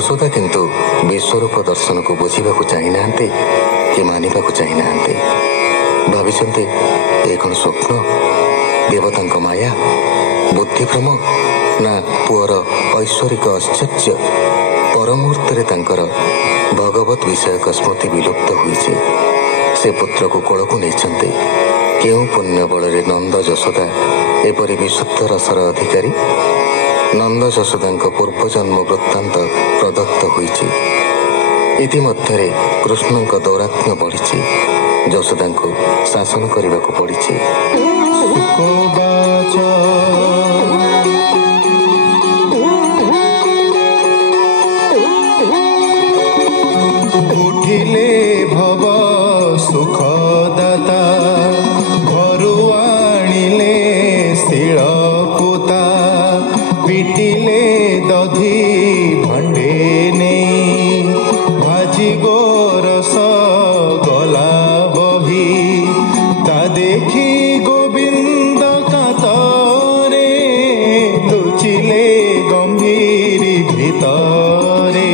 ଯଶୋଦା କିନ୍ତୁ ବିଶ୍ୱରୂପ ଦର୍ଶନକୁ ବୁଝିବାକୁ ଚାହିଁନାହାନ୍ତି କି ମାନିବାକୁ ଚାହିଁନାହାନ୍ତି। ଭାବିଛନ୍ତି ଏ କ'ଣ ସ୍ୱପ୍ନ, ଦେବତାଙ୍କ ମାୟା, ବୁଦ୍ଧିଭ୍ରମ ନା ପୁଅର ଐଶ୍ୱରିକ ଐଶ୍ୱର୍ଯ୍ୟ। ପରମୁହୂର୍ତ୍ତରେ ତାଙ୍କର ଭଗବତ ବିଷୟକ ସ୍ମୃତି ବିଲୁପ୍ତ ହୋଇଛି। ସେ ପୁତ୍ରକୁ କୋଳକୁ ନେଇଛନ୍ତି। କେଉଁ ପୁଣ୍ୟ ବଳରେ ନନ୍ଦ ଯଶୋଦା ଏପରି ବିଶୁଦ୍ଧ ରସର ଅଧିକାରୀ? ନନ୍ଦ ଯଶୋଦାଙ୍କ ପୂର୍ବଜନ୍ମ ବୃତ୍ତାନ୍ତ ପ୍ରଦତ୍ତ ହୋଇଛି। ଇତିମଧ୍ୟରେ କୃଷ୍ଣଙ୍କ ଦୌରାତ୍ମ୍ୟ ବଢ଼ିଛି। ଯଶୋଦାଙ୍କୁ ଶାସନ କରିବାକୁ ପଡ଼ିଛି। ଉଠିଲେ ଭବ ସୁଖଦାତା, ଘରୁ ଆଣିଲେ ଶିଳପୁତା, ପିଟିଲେ ଦଧି ଭଣ୍ଡେ ନେଇ, ଭାଜି ଗୋରସ ଗଲା ବହି, ତା ଦେଖି ଗୋବିନ୍ଦ କାତରେ, ଲୁଚିଲେ ଗମ୍ଭୀର ଭିତରେ।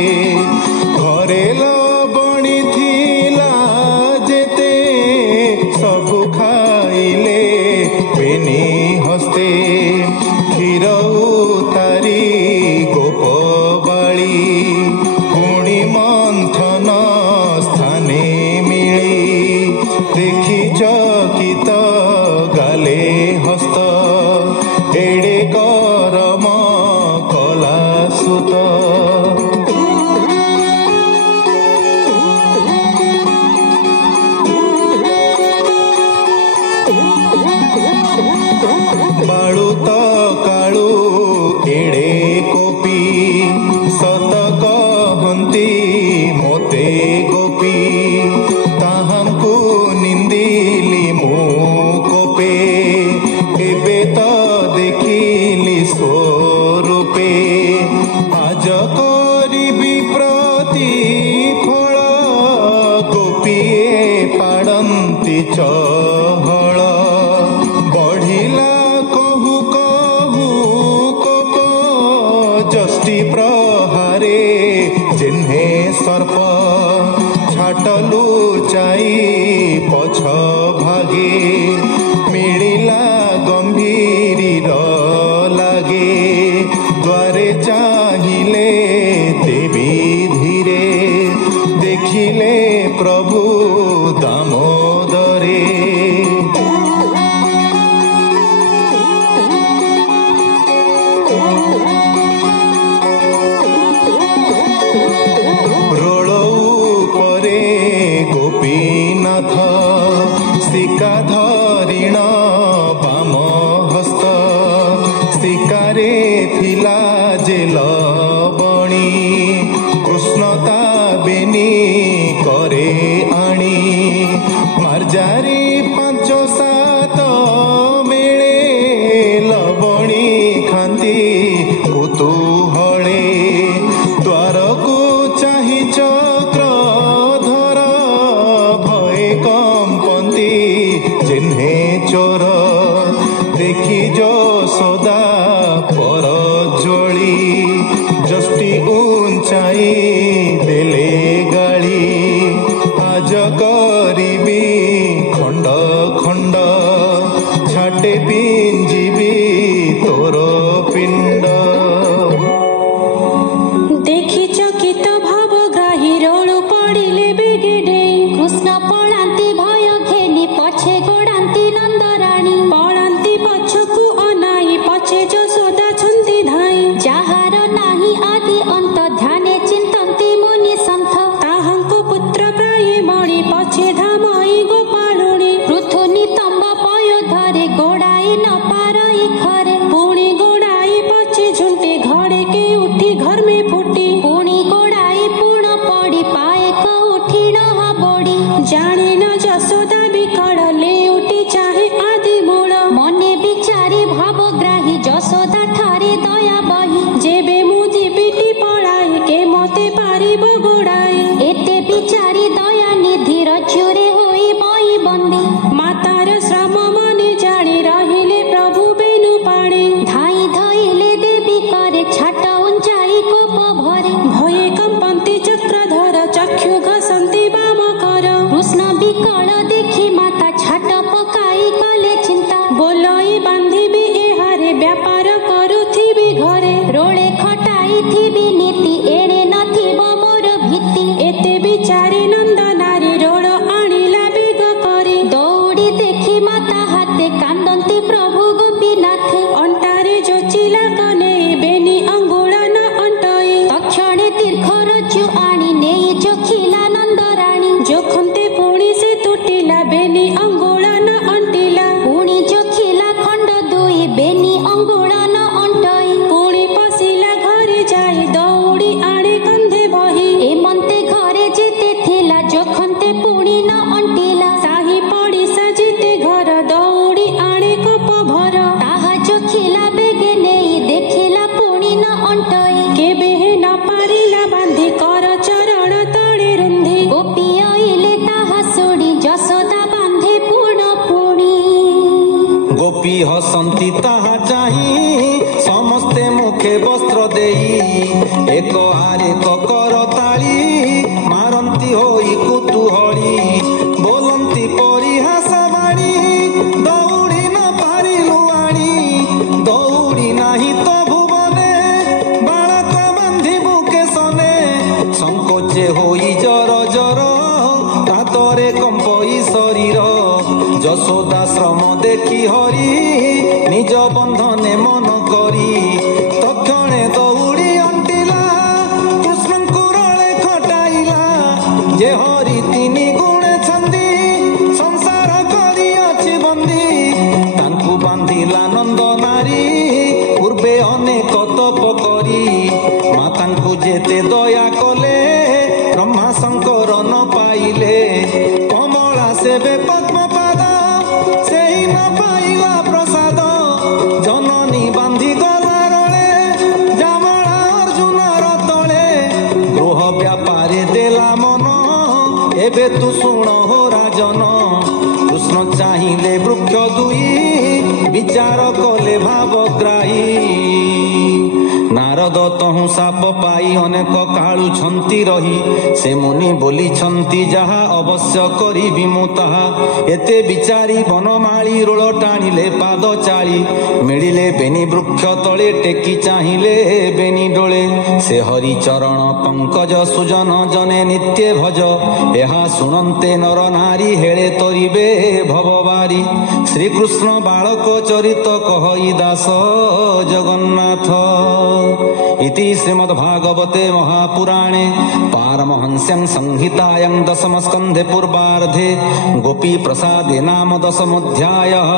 ଘରେ ଲବଣୀ ଥିଲା ଯେତେ, ସବୁ ଖାଇଲେ ବେନି ହସ୍ତେ। କ୍ଷୀର ଉତାରି ଗୋପବାଳୀ, ପୁଣି ମନ୍ଥନ ସ୍ଥାନେ ମିଳି। ଦେଖି ଚକିତ ଗାଲେ ହସ୍ତ, ଏଡ଼େ ଗରମ କଲା ସୁତ। ବାଳୁତ କାଳୁ ଏଡ଼େ କୋପି, ସତ କହନ୍ତି ମୋତେ ଗୋପୀ। ତାହାଙ୍କୁ ନିନ୍ଦିଲି ମୁଁ କୋପେ, ଏବେ ତ ଦେଖିଲି ସ୍ୱରୂପେ। ଆଜ କରିବି ପ୍ରତିଫଳ, ଗୋପୀଏ ପାଡ଼ନ୍ତି ଚହଳ। ବଢ଼ିଲା କହୁ କହୁ କୋପ, ଯଷ୍ଟି ପ୍ରହାରେ ଯେହ୍ନେ ସର୍ପ। ଛାଟ ଲୁଚାଇ ପଛ ଭାଗେ, ମିଳିଲା ଗମ୍ଭୀର ଲାଗେ। ଦ୍ୱାରେ ଚାହିଁଲେ ଦେବୀ ଧୀରେ, ଦେଖିଲେ ପ୍ରଭୁ ଦାମୋଦରେ। ରୋଳ ଉପରେ ଗୋପୀନାଥ, ଶିକା ଧରିଣ ବାମ ହସ୍ତ। ଶିକାରେ ଥିଲା ଯେ ଲବଣୀ, କୃଷ୍ଣ ତା ବେନି করে আনি। ମାର୍ଜାରି 5-7 মেଳେ, ଲବଣୀ ଖାନ୍ତି କୁତୁହଳେ। ଦ୍ୱାରକୁ ଚାହିଁ ଚକ୍ରଧର, ଭয়ে କମ୍ପନ୍ତି ଯେହ୍ନେ ଚୋର। ଦେଖି ଯଶୋଦା ପରଜ୍ୱଳି, ଯଷ୍ଟି ଉଞ୍ଚାଇ ଦେଲେ ଗାଳି। আজ করিবি খণ্ড খণ্ড, ছাটে পিঞ্জিবি তোর পিণ্ড। দেখি চকিত ভাবগ্রাহী, রোলু পড়িলে বেগে ডেই। কৃষ্ণ পড়ান্তি ভয় ঘেনি, পছে গোড়ান্তি নন্দরাণী। পড়ান্তি পছকু অনাই, পছে যশোদা ছন্দি ଅଙ୍ଗୁଳ ନ ଅଣ୍ଟଇ ପୁଣି ପଶିଲା ଘରେ ଯାଇ ଦୌଡ଼ି ଆଣେ କନ୍ଧେ ବହି ଏମନ୍ତେ ଘରେ ଯେତେ ଥିଲା ଯୋଖନ୍ତେ ପୁଣି ନ ଅଣ୍ଟିଲା ସାହି ପଡ଼ିଶା ଯେତେ ଘର ଦୌଡ଼ି ଆଣେ କପ ଭର ତାହା ଚୋଖିଲା ବେଗେ ନେଇ ଦେଖିଲା ପୁଣି ନ ଅଣ୍ଟଇ କେବେ ନ ପାରିଲା ବାନ୍ଧି କର ଚରଣ ତଳେ ରୁନ୍ଧି ଗୋପୀ ଅଇଲେ ତାହା ଶୁଣି ଯଶୋଦା ବାନ୍ଧେ ପୁଣ ପୁଣି ଗୋପୀ ହସନ୍ତି ତାହା ଚାହିଁ ସମସ୍ତେ ମୁଖେ ବସ୍ତ୍ର ଦେଇ ଏକ ହାରେ କକର ତାଳି ମାରନ୍ତି ହୋଇ କୁତୁହଳି ବୋଲନ୍ତି ପରିହାସ ବାଣୀ ଦୌଡ଼ି ନ ପାରିଲୁ ଆଣି ଦୌଡ଼ି ନାହିଁ ତ ଭୁବନେ ବାଳକ ବାନ୍ଧିବୁ କେଶନେ ସଂକୋଚେ ହୋଇ ଜର ଜର ତାତରେ କମ୍ପଇ ଶରୀର ଯଶୋଦା ଶ୍ରମ ଦେଖି ହରି ନିଜ ବନ୍ଧନେ ମନ କରି ତକ୍ଷଣେ ଦୌଡ଼ି ଅଣ୍ଟିଲା କୃଷ୍ଣଙ୍କୁ ରଳେ ଖଟାଇଲା ଯେ ହରି ତିନି ଗୁଣେ ଛନ୍ଦି ସଂସାର କରିଅଛି ବନ୍ଦୀ ତାଙ୍କୁ ବାନ୍ଧିଲା ନନ୍ଦ ନାରୀ ପୂର୍ବେ ଅନେକ ତପ କରି ମାତାଙ୍କୁ ଯେତେ ଦୟା କଲେ ବ୍ରହ୍ମା ଶଙ୍କର ନ ପାଇଲେ କମଳା ସେବେ ପଦ୍ମପାଦ ସେହି ନ ପାଇଲା ପ୍ରସାଦ ଜନନୀ ବାନ୍ଧି ଗଲା ରଳେ ଜାମଳା ଅର୍ଜୁନର ତଳେ ଗୃହ ବ୍ୟାପାରେ ଦେଲା ମନ ଏବେ ତୁ ଶୁଣ ହୋ ରାଜନ କୃଷ୍ଣ ଚାହିଁଲେ ବୃକ୍ଷ ଦୁଇ ବିଚାର କଲେ ଭାବଗ୍ରାହୀ ନାରଦ ତହୁଁ ସାପ ପାଇ ଅନେକ କାଳୁଛନ୍ତି ରହି ସେ ମୁନି ବୋଲିଛନ୍ତି ଯାହା ଅବଶ୍ୟ କରିବି ମୁଁ ତାହା ଏତେ ବିଚାରି ବନମାଳି ରୋଳ ଟାଣିଲେ ପାଦ ଚାଳି ମିଳିଲେ ବେନି ବୃକ୍ଷ ତଳେ ଟେକି ଚାହିଁଲେ ବେନି ଡୋଳେ ସେ ହରି ଚରଣ ପଙ୍କଜ ସୁଜନ ଜନେ ନିତ୍ୟ ଭଜ ଏହା ଶୁଣନ୍ତେ ନର ନାରୀ ହେଳେ ତରିବେ ଭବବାରୀ ଶ୍ରୀକୃଷ୍ଣ ବାଳକ ଚରିତ କହଇ ଦାସ ଜଗନ୍ନାଥ इति श्रीमद्भागवते महापुराणे पारमहंस्यां संहितायां दशमस्कन्धे पूर्वार्धे गोपी प्रसादे नाम दशमोऽध्यायः।